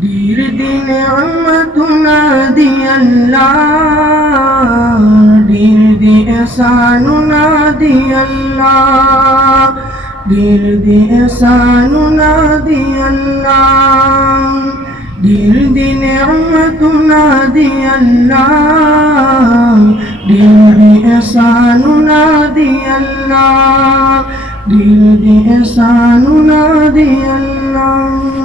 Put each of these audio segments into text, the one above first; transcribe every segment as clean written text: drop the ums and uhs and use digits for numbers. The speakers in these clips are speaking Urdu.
دير دي نعمتنا دي الله دير دي إحساننا دي الله دير دي إحساننا دي الله دير دي نعمتنا دي الله دير دي إحساننا دي الله دير دي إحساننا دي الله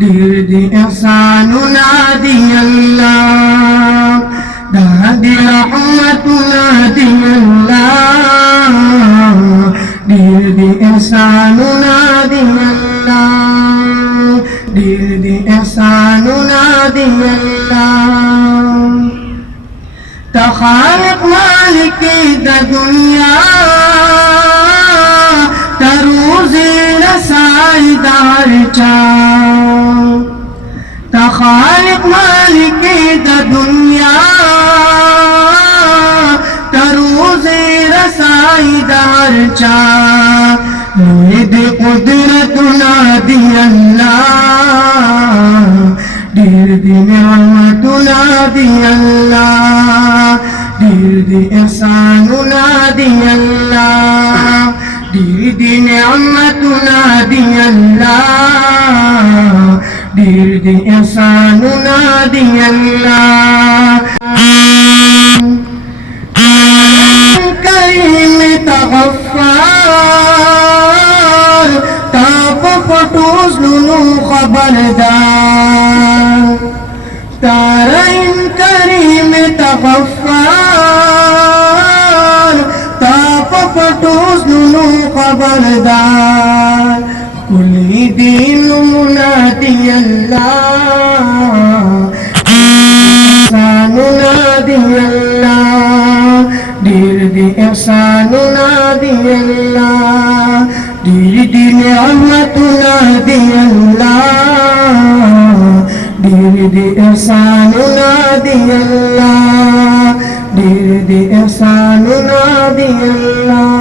دير دي إحساننا دي الله دادي رحمتنا دي الله دير دي إحساننا دي الله دير دي إحساننا دي الله تخالق مالك دا دنيا تروزي رساي دار خالق مالک دا دنیا تروز رسائی دار چا لوید قدرتنا دی اللہ دیر دی نعمتنا دی اللہ دیر دی احساننا دی اللہ دیر دی نعمتنا دی اللہ دير دي إحساننا دي الله كريم تغفار تاپ پٹوز لنو خبردار تارين كريم تغفار تاپ پٹوز لنو خبردار كل دين منادي الله إحساننا دي الله دير دي إحساننا دي الله دير دي نعمتنا دي الله دير دي إحساننا دي الله دير دي إحساننا دي الله